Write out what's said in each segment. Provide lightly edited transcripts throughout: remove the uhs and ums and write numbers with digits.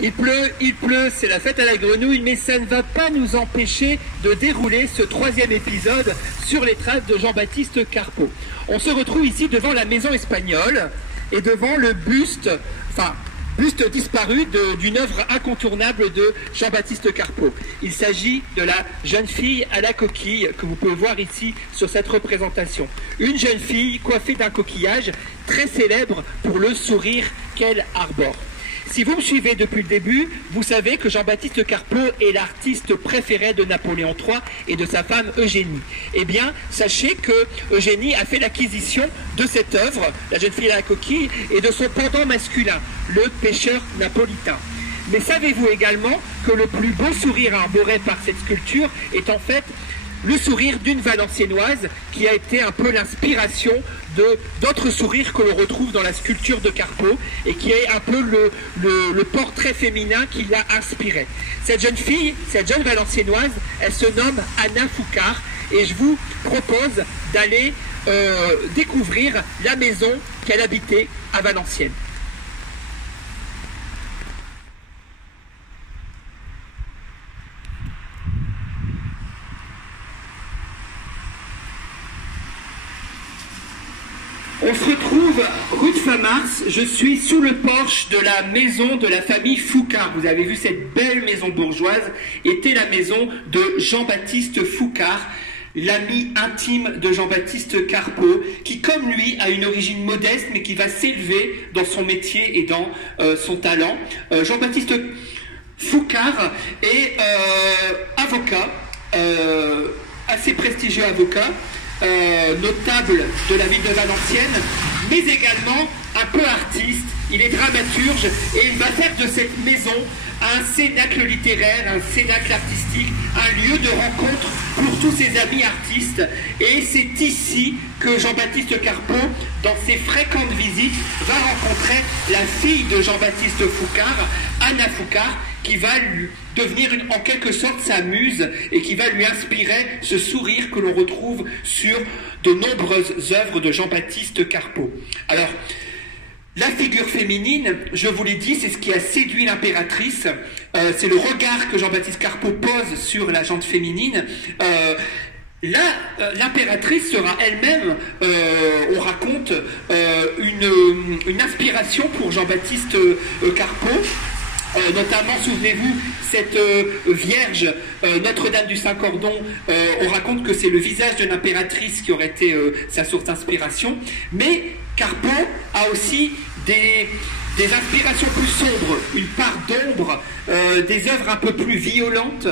Il pleut, c'est la fête à la grenouille, mais ça ne va pas nous empêcher de dérouler ce troisième épisode sur les traces de Jean-Baptiste Carpeaux. On se retrouve ici devant la maison espagnole et devant le buste disparu d'une œuvre incontournable de Jean-Baptiste Carpeaux. Il s'agit de la jeune fille à la coquille que vous pouvez voir ici sur cette représentation. Une jeune fille coiffée d'un coquillage très célèbre pour le sourire qu'elle arbore. Si vous me suivez depuis le début, vous savez que Jean-Baptiste Carpeaux est l'artiste préféré de Napoléon III et de sa femme Eugénie. Eh bien, sachez que Eugénie a fait l'acquisition de cette œuvre, La jeune fille à la coquille, et de son pendant masculin, le pêcheur napolitain. Mais savez-vous également que le plus beau sourire arboré par cette sculpture est en fait le sourire d'une Valenciennoise qui a été un peu l'inspiration d'autres sourires que l'on retrouve dans la sculpture de Carpeaux et qui est un peu le portrait féminin qui l'a inspiré. Cette jeune fille, cette jeune Valenciennoise, elle se nomme Anna Foucart et je vous propose d'aller découvrir la maison qu'elle habitait à Valenciennes. On se retrouve rue de Famars, je suis sous le porche de la maison de la famille Foucart. Vous avez vu cette belle maison bourgeoise, était la maison de Jean-Baptiste Foucart, l'ami intime de Jean-Baptiste Carpeaux, qui comme lui a une origine modeste mais qui va s'élever dans son métier et dans son talent. Jean-Baptiste Foucart est avocat, assez prestigieux avocat, notable de la ville de Valenciennes, mais également un peu artiste. Il est dramaturge et il va faire de cette maison un cénacle littéraire, un cénacle artistique, un lieu de rencontre pour tous ses amis artistes. Et c'est ici que Jean-Baptiste Carpeaux, dans ses fréquentes visites, va rencontrer la fille de Jean-Baptiste Foucart, Anna Foucart, qui va devenir en quelque sorte sa muse et qui va lui inspirer ce sourire que l'on retrouve sur de nombreuses œuvres de Jean-Baptiste Carpeaux. Alors, la figure féminine, je vous l'ai dit, c'est ce qui a séduit l'impératrice, c'est le regard que Jean-Baptiste Carpeaux pose sur la gente féminine. L'impératrice sera elle-même, on raconte, une inspiration pour Jean-Baptiste Carpeaux. Notamment, souvenez-vous, cette Vierge, Notre-Dame du Saint-Cordon, on raconte que c'est le visage de l'impératrice qui aurait été sa source d'inspiration. Mais Carpeaux a aussi des inspirations plus sombres, une part d'ombre, des œuvres un peu plus violentes.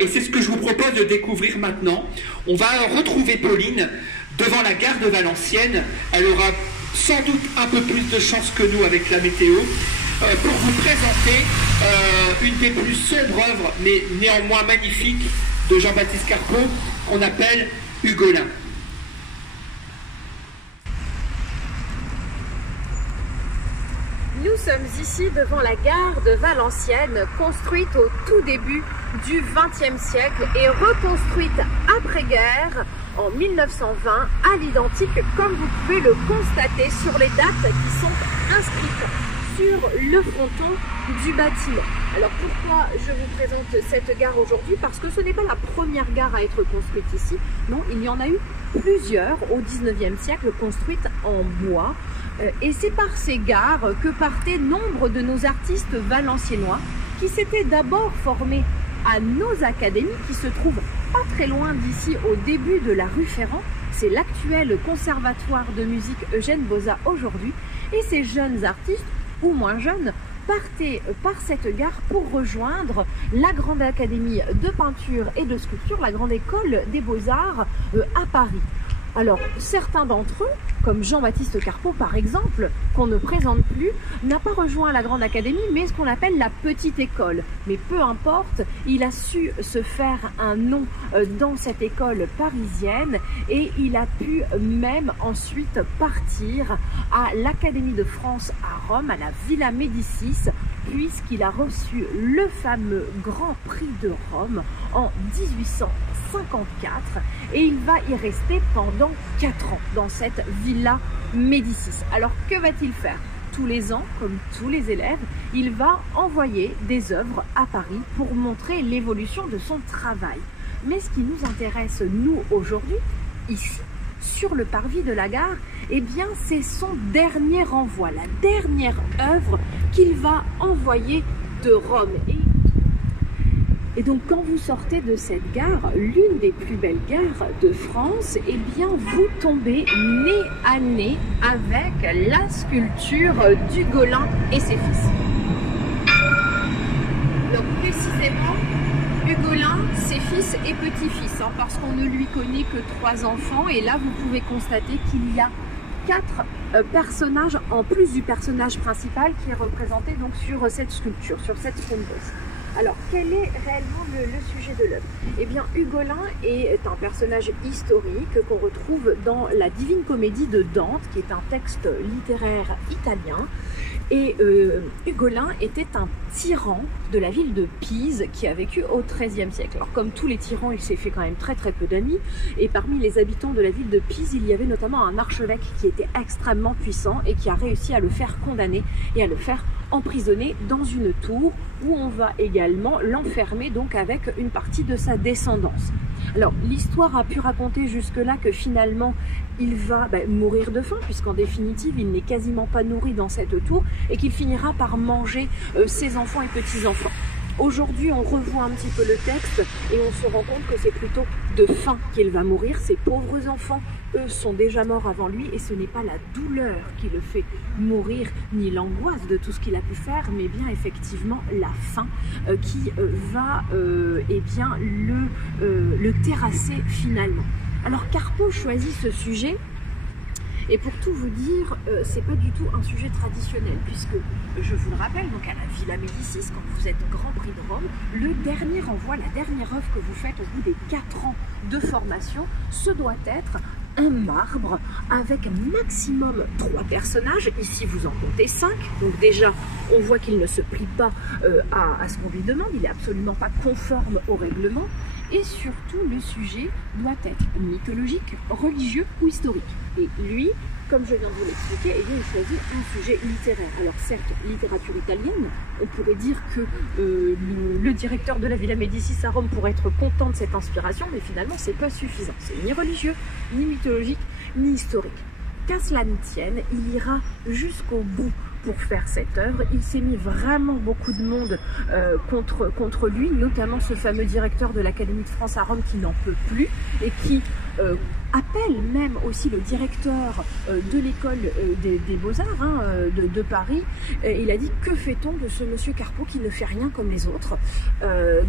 Et c'est ce que je vous propose de découvrir maintenant. On va retrouver Pauline devant la gare de Valenciennes. Elle aura sans doute un peu plus de chance que nous avec la météo. Pour vous présenter une des plus sombres œuvres, mais néanmoins magnifiques, de Jean-Baptiste Carpeaux, qu'on appelle Hugolin. Nous sommes ici devant la gare de Valenciennes, construite au tout début du XXe siècle et reconstruite après-guerre en 1920 à l'identique, comme vous pouvez le constater sur les dates qui sont inscrites sur le fronton du bâtiment. Alors pourquoi je vous présente cette gare aujourd'hui? Parce que ce n'est pas la première gare à être construite ici. Non, il y en a eu plusieurs au XIXe siècle construites en bois. Et c'est par ces gares que partaient nombre de nos artistes valenciennois qui s'étaient d'abord formés à nos académies qui se trouvent pas très loin d'ici au début de la rue Ferrand. C'est l'actuel conservatoire de musique Eugène Boza aujourd'hui. Et ces jeunes artistes ou moins jeunes, partaient par cette gare pour rejoindre la Grande Académie de peinture et de sculpture, la Grande École des Beaux-Arts à Paris. Alors, certains d'entre eux, comme Jean-Baptiste Carpeaux par exemple, qu'on ne présente plus, n'a pas rejoint la Grande Académie, mais ce qu'on appelle la Petite École. Mais peu importe, il a su se faire un nom dans cette école parisienne et il a pu même ensuite partir à l'Académie de France à Rome, à la Villa Médicis, puisqu'il a reçu le fameux Grand Prix de Rome en 1854 et il va y rester pendant 4 ans dans cette Villa Médicis. Alors que va-t-il faire? tous les ans, comme tous les élèves, il va envoyer des œuvres à Paris pour montrer l'évolution de son travail. Mais ce qui nous intéresse, nous, aujourd'hui, ici, sur le parvis de la gare, eh bien, c'est son dernier envoi, la dernière œuvre qu'il va envoyer de Rome. Et donc, quand vous sortez de cette gare, l'une des plus belles gares de France, eh bien, vous tombez nez à nez avec la sculpture d'Hugolin et ses fils. Donc, précisément, Hugolin, ses fils et petits-fils, hein, parce qu'on ne lui connaît que 3 enfants. Et là, vous pouvez constater qu'il y a 4 personnages, en plus du personnage principal qui est représenté donc sur cette sculpture, sur cette spondeuse. Alors, quel est réellement le sujet de l'œuvre? Eh bien, Hugolin est un personnage historique qu'on retrouve dans la Divine Comédie de Dante, qui est un texte littéraire italien. Et Hugolin était un tyran de la ville de Pise qui a vécu au XIIIe siècle. Alors, comme tous les tyrans, il s'est fait quand même très peu d'amis. Et parmi les habitants de la ville de Pise, il y avait notamment un archevêque qui était extrêmement puissant et qui a réussi à le faire condamner et à le faire emprisonné dans une tour où on va également l'enfermer donc avec une partie de sa descendance. Alors l'histoire a pu raconter jusque-là que finalement il va mourir de faim, puisqu'en définitive il n'est quasiment pas nourri dans cette tour et qu'il finira par manger ses enfants et petits-enfants. Aujourd'hui, on revoit un petit peu le texte et on se rend compte que c'est plutôt de faim qu'il va mourir. Ses pauvres enfants, eux, sont déjà morts avant lui et ce n'est pas la douleur qui le fait mourir, ni l'angoisse de tout ce qu'il a pu faire, mais bien effectivement la faim qui va eh bien, le terrasser finalement. Alors Carpeaux choisit ce sujet. Et pour tout vous dire, c'est pas du tout un sujet traditionnel, puisque, je vous le rappelle, donc à la Villa Médicis, quand vous êtes Grand Prix de Rome, le dernier envoi, la dernière œuvre que vous faites au bout des 4 ans de formation, ce doit être un marbre avec maximum 3 personnages. Ici, vous en comptez 5. Donc déjà, on voit qu'il ne se plie pas à ce qu'on lui demande. Il n'est absolument pas conforme au règlement. Et surtout, le sujet doit être mythologique, religieux ou historique. Et lui, comme je viens de vous l'expliquer, il choisit un sujet littéraire. Alors certes, littérature italienne, on pourrait dire que le directeur de la Villa Médicis à Rome pourrait être content de cette inspiration, mais finalement, c'est pas suffisant. C'est ni religieux, ni mythologique, ni historique. Qu'à cela ne tienne, il ira jusqu'au bout pour faire cette œuvre. Il s'est mis vraiment beaucoup de monde contre lui, notamment ce fameux directeur de l'Académie de France à Rome qui n'en peut plus et qui appelle même aussi le directeur de l'école des Beaux-Arts de Paris. Il a dit: que fait-on de ce monsieur Carpeaux qui ne fait rien comme les autres?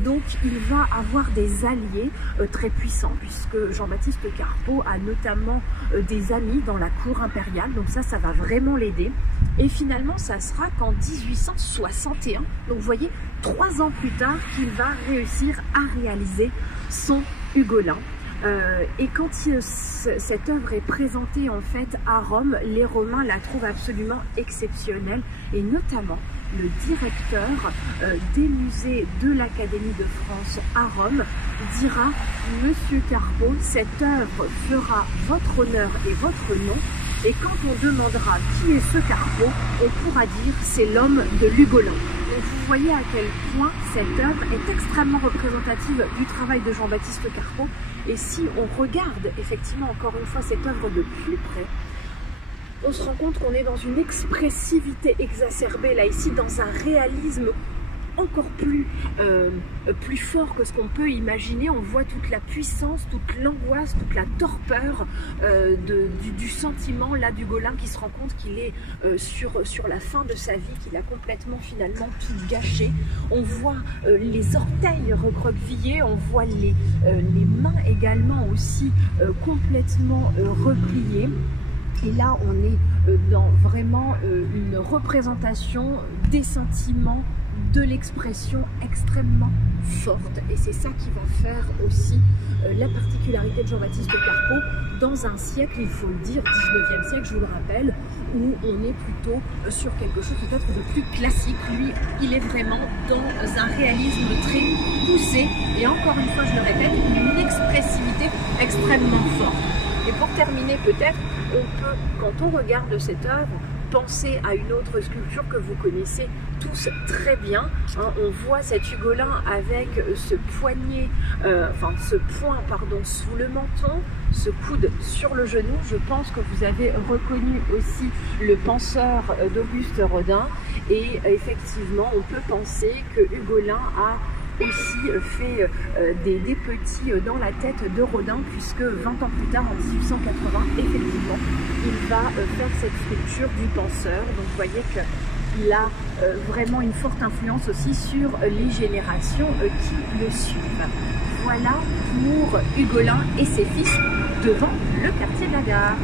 Donc il va avoir des alliés très puissants, puisque Jean-Baptiste Carpeaux a notamment des amis dans la cour impériale, donc ça va vraiment l'aider. Et finalement, ça sera qu'en 1861, donc vous voyez, 3 ans plus tard, qu'il va réussir à réaliser son Hugolin. Et quand cette œuvre est présentée en fait à Rome, les Romains la trouvent absolument exceptionnelle, et notamment le directeur des musées de l'Académie de France à Rome dira: Monsieur Carpeaux, cette œuvre fera votre honneur et votre nom, et quand on demandera qui est ce Carpeaux, on pourra dire c'est l'homme de l'Hugolin. Donc vous voyez à quel point cette œuvre est extrêmement représentative du travail de Jean-Baptiste Carpeaux. Et si on regarde effectivement encore une fois cette œuvre de plus près, on se rend compte qu'on est dans une expressivité exacerbée, là ici, dans un réalisme encore plus fort que ce qu'on peut imaginer. On voit toute la puissance, toute l'angoisse, toute la torpeur du sentiment là d'Hugolin, qui se rend compte qu'il est sur la fin de sa vie, qu'il a complètement finalement tout gâché. On voit les orteils recroquevillés, on voit les mains également aussi complètement repliées. Et là, on est dans vraiment une représentation des sentiments, de l'expression extrêmement forte. Et c'est ça qui va faire aussi la particularité de Jean-Baptiste Carpeaux dans un siècle, il faut le dire, 19e siècle, je vous le rappelle, où on est plutôt sur quelque chose peut-être de plus classique. Lui, il est vraiment dans un réalisme très poussé et encore une fois, je le répète, une expressivité extrêmement forte. Et pour terminer peut-être, on peut, quand on regarde cette œuvre, penser à une autre sculpture que vous connaissez tous très bien. On voit cet Ugolin avec ce poignet, ce point sous le menton, ce coude sur le genou. Je pense que vous avez reconnu aussi le penseur d'Auguste Rodin, et effectivement on peut penser que Ugolin a aussi fait des petits dans la tête de Rodin, puisque 20 ans plus tard, en 1880, effectivement, il va faire cette sculpture du penseur. Donc vous voyez qu'il a vraiment une forte influence aussi sur les générations qui le suivent. Voilà pour Ugolin et ses fils devant le quartier de la Gare.